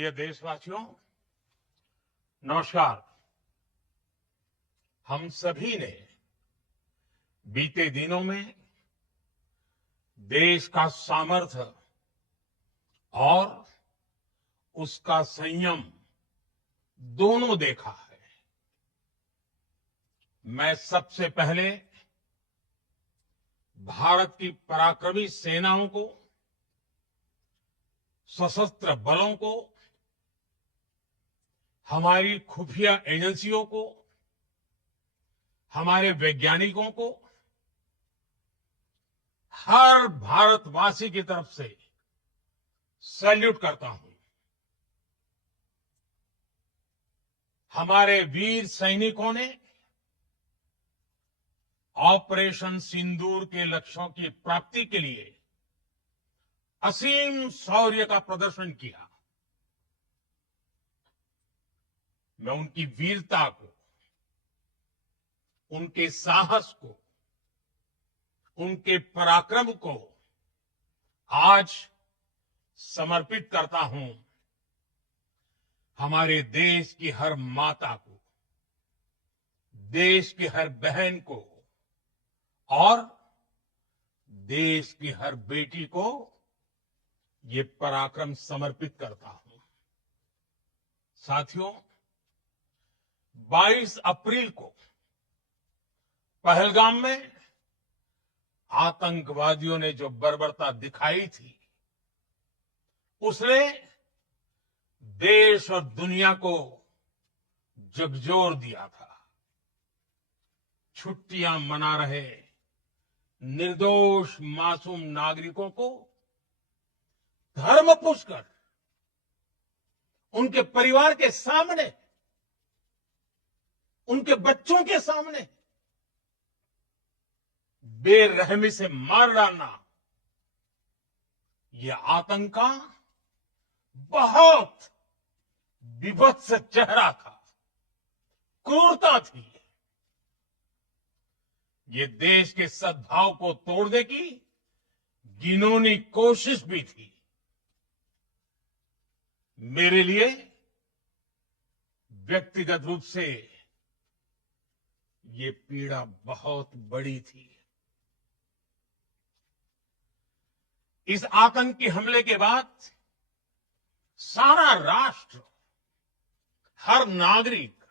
प्रिय देशवासियों, नमस्कार। हम सभी ने बीते दिनों में देश का सामर्थ्य और उसका संयम दोनों देखा है। मैं सबसे पहले भारत की पराक्रमी सेनाओं को, सशस्त्र बलों को, हमारी खुफिया एजेंसियों को, हमारे वैज्ञानिकों को, हर भारतवासी की तरफ से सैल्यूट करता हूं। हमारे वीर सैनिकों ने ऑपरेशन सिंदूर के लक्ष्यों की प्राप्ति के लिए असीम शौर्य का प्रदर्शन किया। मैं उनकी वीरता को, उनके साहस को, उनके पराक्रम को आज समर्पित करता हूं हमारे देश की हर माता को, देश की हर बहन को और देश की हर बेटी को ये पराक्रम समर्पित करता हूं। साथियों, 22 अप्रैल को पहलगाम में आतंकवादियों ने जो बर्बरता दिखाई थी, उसने देश और दुनिया को झकझोर दिया था। छुट्टियां मना रहे निर्दोष मासूम नागरिकों को धर्म पूछकर उनके परिवार के सामने, उनके बच्चों के सामने बेरहमी से मार डालना, यह आतंक का बहुत विभत्स चेहरा था, क्रूरता थी। ये देश के सद्भाव को तोड़ने की घिनौनी कोशिश भी थी। मेरे लिए व्यक्तिगत रूप से ये पीड़ा बहुत बड़ी थी। इस आतंकी हमले के बाद सारा राष्ट्र, हर नागरिक,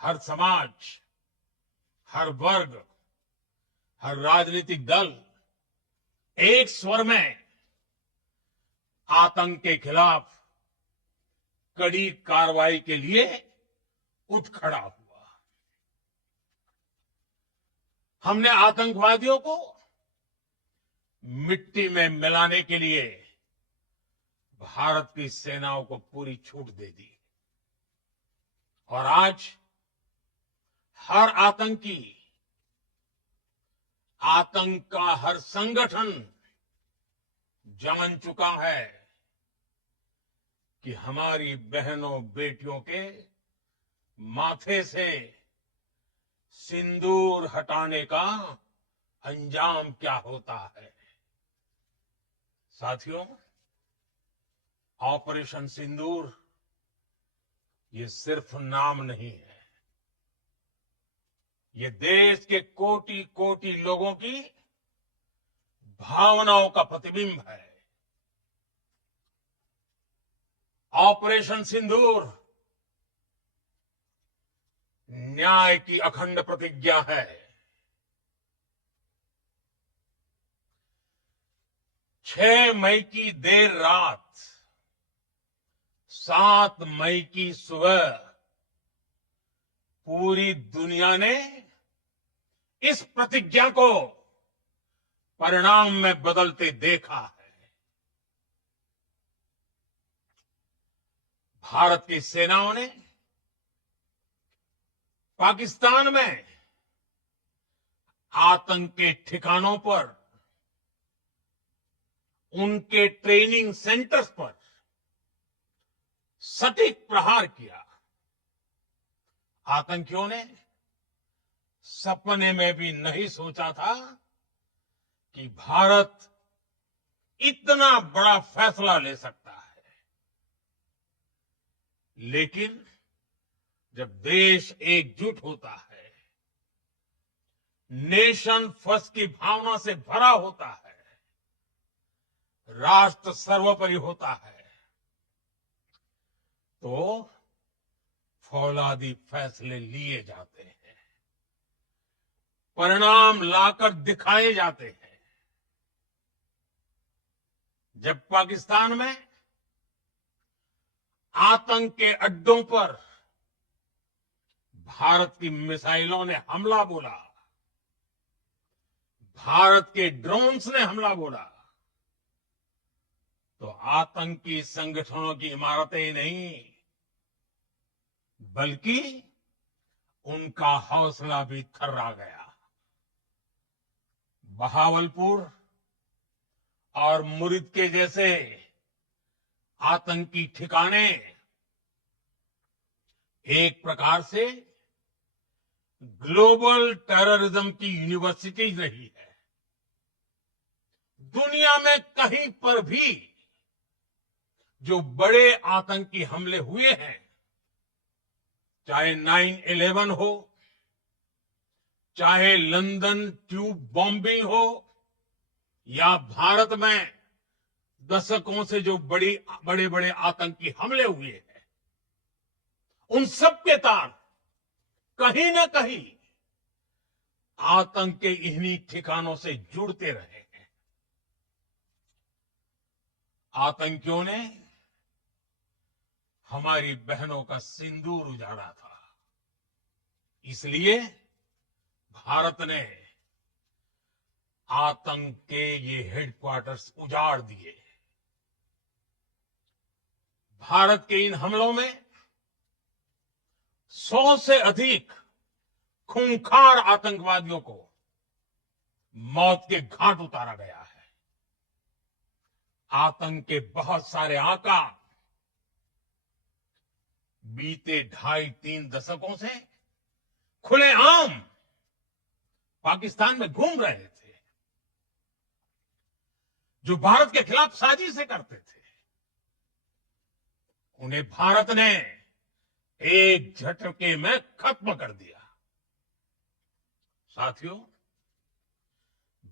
हर समाज, हर वर्ग, हर राजनीतिक दल एक स्वर में आतंक के खिलाफ कड़ी कार्रवाई के लिए उठ खड़ा हुआ। हमने आतंकवादियों को मिट्टी में मिलाने के लिए भारत की सेनाओं को पूरी छूट दे दी और आज हर आतंकी, आतंक का हर संगठन जान चुका है कि हमारी बहनों बेटियों के माथे से सिंदूर हटाने का अंजाम क्या होता है। साथियों, ऑपरेशन सिंदूर ये सिर्फ नाम नहीं है, ये देश के कोटि कोटि लोगों की भावनाओं का प्रतिबिंब है। ऑपरेशन सिंदूर न्याय की अखंड प्रतिज्ञा है। 6 मई की देर रात, 7 मई की सुबह पूरी दुनिया ने इस प्रतिज्ञा को परिणाम में बदलते देखा है। भारत की सेनाओं ने पाकिस्तान में आतंक के ठिकानों पर, उनके ट्रेनिंग सेंटर्स पर सटीक प्रहार किया। आतंकियों ने सपने में भी नहीं सोचा था कि भारत इतना बड़ा फैसला ले सकता है। लेकिन जब देश एकजुट होता है, नेशन फर्स्ट की भावना से भरा होता है, राष्ट्र सर्वोपरि होता है, तो फौलादी फैसले लिए जाते हैं, परिणाम लाकर दिखाए जाते हैं। जब पाकिस्तान में आतंक के अड्डों पर भारत की मिसाइलों ने हमला बोला, भारत के ड्रोन्स ने हमला बोला, तो आतंकी संगठनों की इमारतें ही नहीं, बल्कि उनका हौसला भी थर्रा गया। बहावलपुर और मुरिद के जैसे आतंकी ठिकाने एक प्रकार से ग्लोबल टेररिज्म की यूनिवर्सिटी रही है। दुनिया में कहीं पर भी जो बड़े आतंकी हमले हुए हैं, चाहे 9/11 हो, चाहे लंदन ट्यूब बॉम्बिंग हो, या भारत में दशकों से जो बड़े बड़े आतंकी हमले हुए हैं, उन सब के तार कहीं ना कहीं आतंक के इन्हीं ठिकानों से जुड़ते रहे हैं। आतंकियों ने हमारी बहनों का सिंदूर उजाड़ा था, इसलिए भारत ने आतंक के ये हेडक्वार्टर्स उजाड़ दिए। भारत के इन हमलों में 100 से अधिक खूंखार आतंकवादियों को मौत के घाट उतारा गया है। आतंक के बहुत सारे आका बीते 2.5-3 दशकों से खुलेआम पाकिस्तान में घूम रहे थे, जो भारत के खिलाफ साजिशें करते थे। उन्हें भारत ने एक झटके में खत्म कर दिया। साथियों,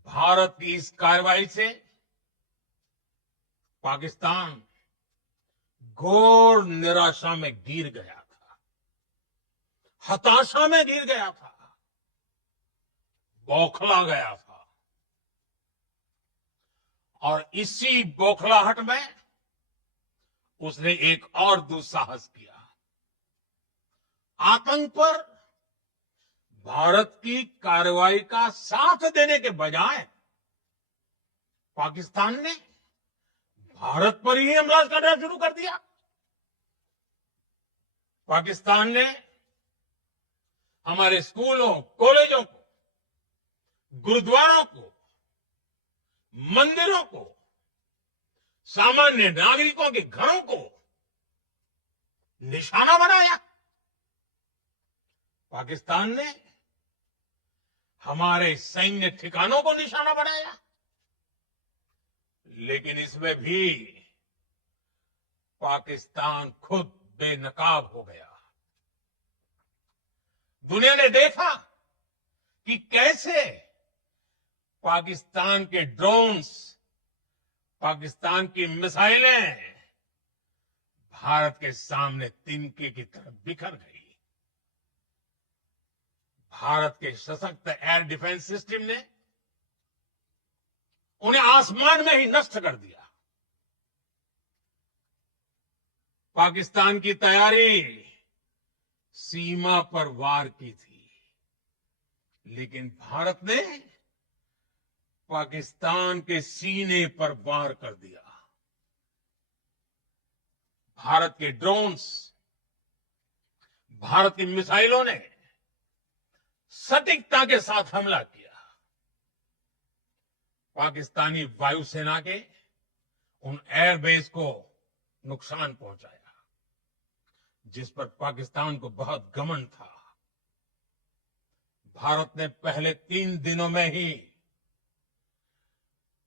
भारत की इस कार्रवाई से पाकिस्तान घोर निराशा में गिर गया था, हताशा में गिर गया था, बौखला गया था। और इसी बौखलाहट में उसने एक और दुस्साहस किया। आतंक पर भारत की कार्रवाई का साथ देने के बजाय पाकिस्तान ने भारत पर ही हमला करना शुरू कर दिया। पाकिस्तान ने हमारे स्कूलों, कॉलेजों को, गुरुद्वारों को, मंदिरों को, सामान्य नागरिकों के घरों को निशाना बनाया। पाकिस्तान ने हमारे सैन्य ठिकानों को निशाना बनाया। लेकिन इसमें भी पाकिस्तान खुद बेनकाब हो गया। दुनिया ने देखा कि कैसे पाकिस्तान के ड्रोन्स, पाकिस्तान की मिसाइलें भारत के सामने तिनके की तरह बिखर गई। भारत के सशक्त एयर डिफेंस सिस्टम ने उन्हें आसमान में ही नष्ट कर दिया। पाकिस्तान की तैयारी सीमा पर वार की थी, लेकिन भारत ने पाकिस्तान के सीने पर वार कर दिया। भारत के ड्रोन्स, भारत की मिसाइलों ने सटीकता के साथ हमला किया। पाकिस्तानी वायुसेना के उन एयरबेस को नुकसान पहुंचाया, जिस पर पाकिस्तान को बहुत घमंड था। भारत ने पहले 3 दिनों में ही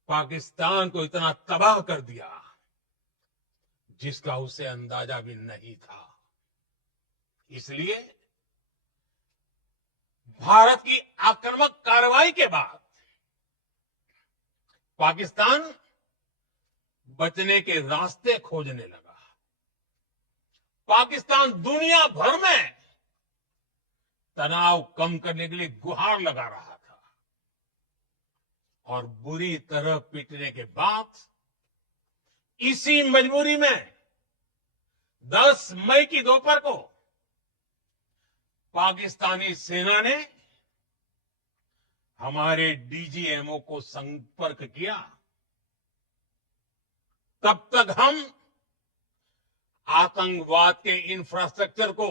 पाकिस्तान को इतना तबाह कर दिया, जिसका उसे अंदाजा भी नहीं था। इसलिए भारत की आक्रामक कार्रवाई के बाद पाकिस्तान बचने के रास्ते खोजने लगा। पाकिस्तान दुनिया भर में तनाव कम करने के लिए गुहार लगा रहा था और बुरी तरह पीटने के बाद इसी मजबूरी में 10 मई की दोपहर को पाकिस्तानी सेना ने हमारे डीजीएमओ को संपर्क किया। तब तक हम आतंकवाद के इंफ्रास्ट्रक्चर को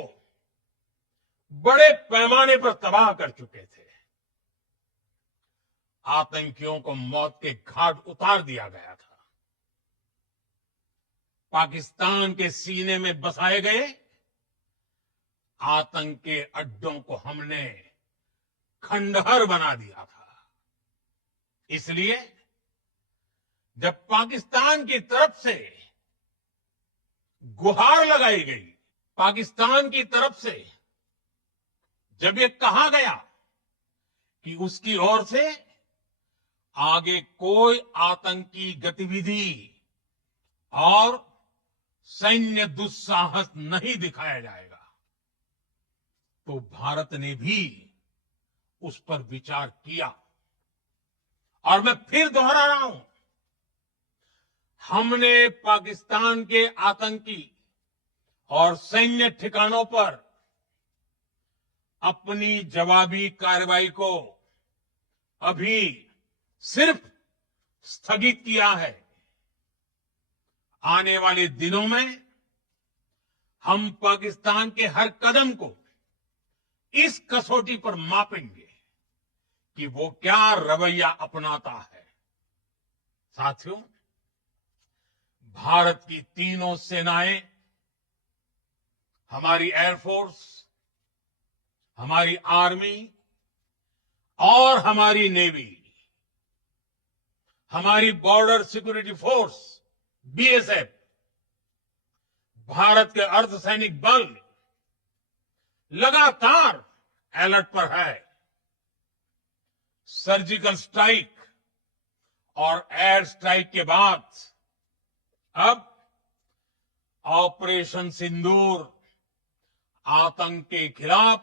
बड़े पैमाने पर तबाह कर चुके थे। आतंकियों को मौत के घाट उतार दिया गया था। पाकिस्तान के सीने में बसाए गए आतंक के अड्डों को हमने खंडहर बना दिया था। इसलिए जब पाकिस्तान की तरफ से गुहार लगाई गई, पाकिस्तान की तरफ से जब ये कहा गया कि उसकी ओर से आगे कोई आतंकी गतिविधि और सैन्य दुस्साहस नहीं दिखाया जाएगा, तो भारत ने भी उस पर विचार किया। और मैं फिर दोहरा रहा हूं, हमने पाकिस्तान के आतंकी और सैन्य ठिकानों पर अपनी जवाबी कार्रवाई को अभी सिर्फ स्थगित किया है। आने वाले दिनों में हम पाकिस्तान के हर कदम को इस कसौटी पर मापेंगे कि वो क्या रवैया अपनाता है। साथियों, भारत की तीनों सेनाएं, हमारी एयरफोर्स, हमारी आर्मी और हमारी नेवी, हमारी border security force BSF, Bharat के अर्धसैनिक बल लगातार अलर्ट पर है। सर्जिकल स्ट्राइक और एयर स्ट्राइक के बाद अब ऑपरेशन सिंदूर आतंक के खिलाफ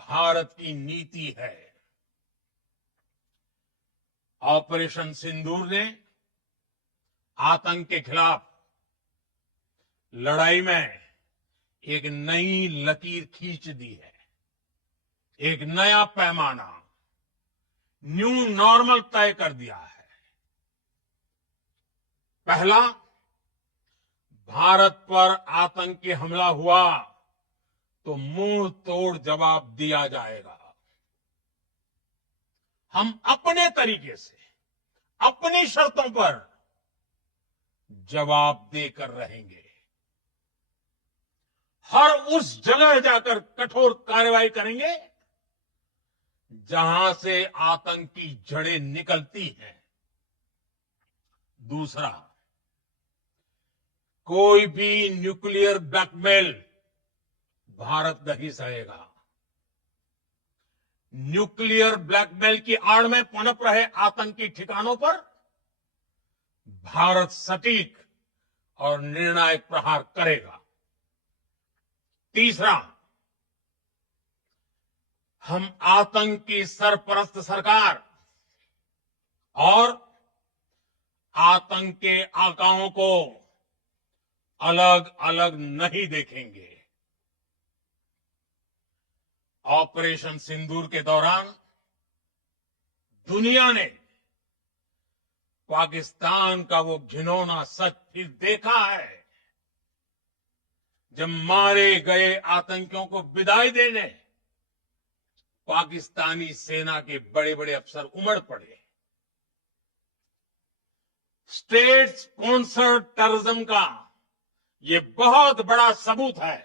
भारत की नीति है। ऑपरेशन सिंदूर ने आतंक के खिलाफ लड़ाई में एक नई लकीर खींच दी है। एक नया पैमाना, न्यू नॉर्मल तय कर दिया है। पहला, भारत पर आतंकी हमला हुआ तो मुंह तोड़ जवाब दिया जाएगा। हम अपने तरीके से, अपनी शर्तों पर जवाब देकर रहेंगे। हर उस जगह जाकर कठोर कार्रवाई करेंगे जहां से आतंक की जड़ें निकलती हैं। दूसरा, कोई भी न्यूक्लियर ब्लैकमेल भारत नहीं सहेगा। न्यूक्लियर ब्लैकमेल की आड़ में पनप रहे आतंकी ठिकानों पर भारत सटीक और निर्णायक प्रहार करेगा। तीसरा, हम आतंक की सरपरस्त सरकार और आतंक के आकाओं को अलग अलग नहीं देखेंगे। ऑपरेशन सिंदूर के दौरान दुनिया ने पाकिस्तान का वो घिनौना सच फिर देखा है, जब मारे गए आतंकियों को विदाई देने पाकिस्तानी सेना के बड़े बड़े अफसर उमड़ पड़े। स्टेट स्पॉन्सर्ड टेररिज्म का ये बहुत बड़ा सबूत है।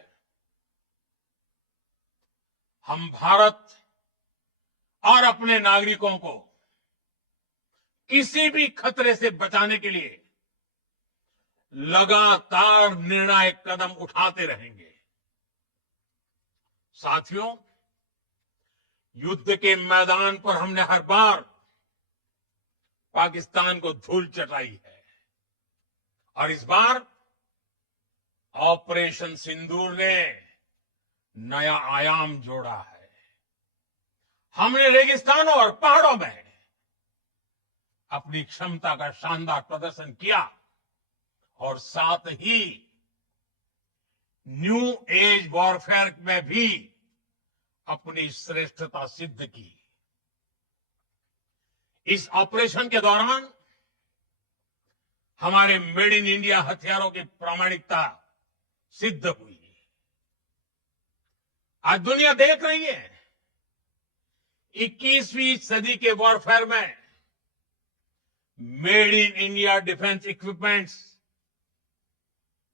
हम भारत और अपने नागरिकों को किसी भी खतरे से बचाने के लिए लगातार निर्णायक कदम उठाते रहेंगे। साथियों, युद्ध के मैदान पर हमने हर बार पाकिस्तान को धूल चटाई है और इस बार ऑपरेशन सिंदूर ने नया आयाम जोड़ा है। हमने रेगिस्तानों और पहाड़ों में अपनी क्षमता का शानदार प्रदर्शन किया और साथ ही न्यू एज वॉरफेयर में भी अपनी श्रेष्ठता सिद्ध की। इस ऑपरेशन के दौरान हमारे मेड इन इंडिया हथियारों की प्रामाणिकता सिद्ध हुई। आज दुनिया देख रही है 21वीं सदी के वॉरफेयर में made in India defence equipments,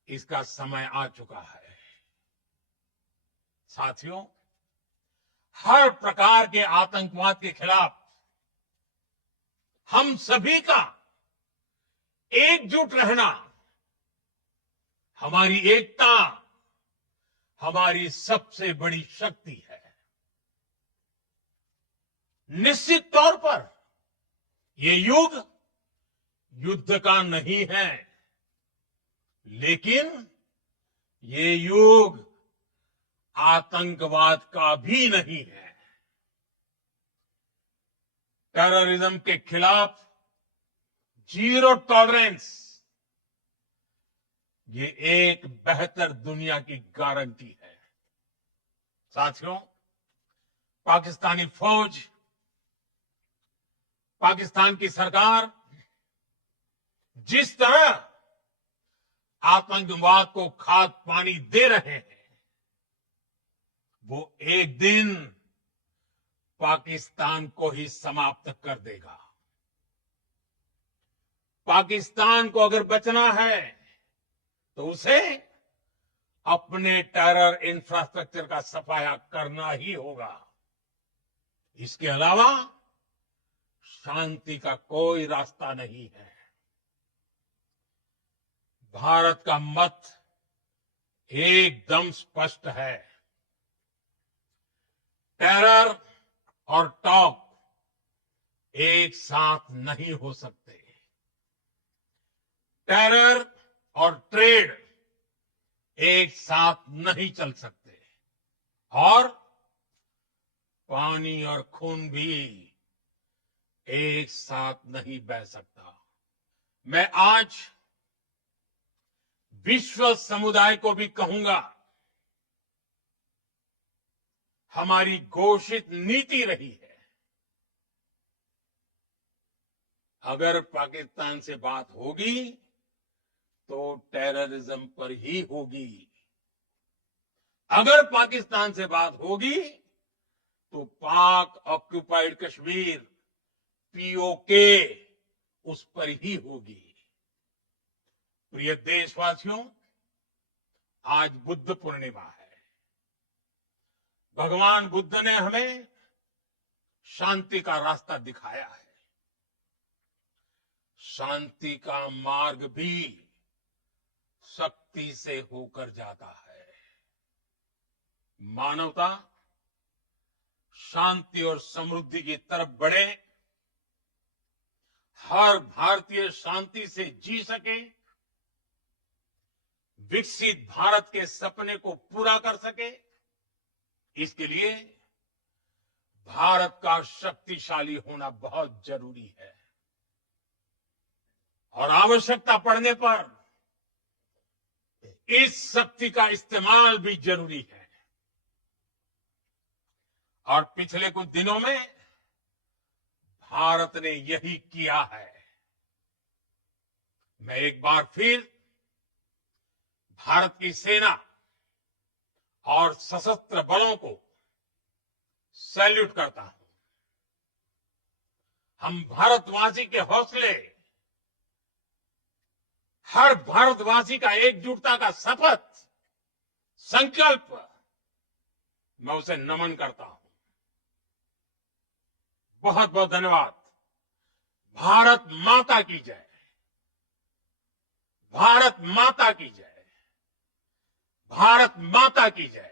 इसका समय आ चुका है। साथियों, हर प्रकार के आतंकवाद के खिलाफ हम सभी का एकजुट रहना हमारी एकता, हमारी सबसे बड़ी शक्ति है। निश्चित तौर पर ये युग युद्ध का नहीं है, लेकिन ये युग आतंकवाद का भी नहीं है। टेररिज्म के खिलाफ जीरो टॉलरेंस, ये एक बेहतर दुनिया की गारंटी है। साथियों, पाकिस्तानी फौज, पाकिस्तान की सरकार जिस तरह आतंकवाद को खाद पानी दे रहे हैं, वो एक दिन पाकिस्तान को ही समाप्त कर देगा। पाकिस्तान को अगर बचना है तो उसे अपने टेरर इंफ्रास्ट्रक्चर का सफाया करना ही होगा। इसके अलावा शांति का कोई रास्ता नहीं है। भारत का मत एकदम स्पष्ट है। टेरर और टॉक एक साथ नहीं हो सकते। टेरर और ट्रेड एक साथ नहीं चल सकते और पानी और खून भी एक साथ नहीं बह सकता। मैं आज विश्व समुदाय को भी कहूंगा, हमारी घोषित नीति रही है, अगर पाकिस्तान से बात होगी तो टेररिज्म पर ही होगी। अगर पाकिस्तान से बात होगी तो पाक ऑक्युपाइड कश्मीर, पीओके, उस पर ही होगी। प्रिय देशवासियों, आज बुद्ध पूर्णिमा है। भगवान बुद्ध ने हमें शांति का रास्ता दिखाया है। शांति का मार्ग भी शक्ति से होकर जाता है। मानवता शांति और समृद्धि की तरफ बढ़े, हर भारतीय शांति से जी सके, विकसित भारत के सपने को पूरा कर सके, इसके लिए भारत का शक्तिशाली होना बहुत जरूरी है। और आवश्यकता पड़ने पर इस शक्ति का इस्तेमाल भी जरूरी है। और पिछले कुछ दिनों में भारत ने यही किया है। मैं एक बार फिर भारत की सेना और सशस्त्र बलों को सैल्यूट करता हूं। हम भारतवासी के हौसले, हर भारतवासी का एकजुटता का शपथ, संकल्प, मैं उसे नमन करता हूं। बहुत बहुत धन्यवाद। भारत माता की जय। भारत माता की जय। भारत माता की जय।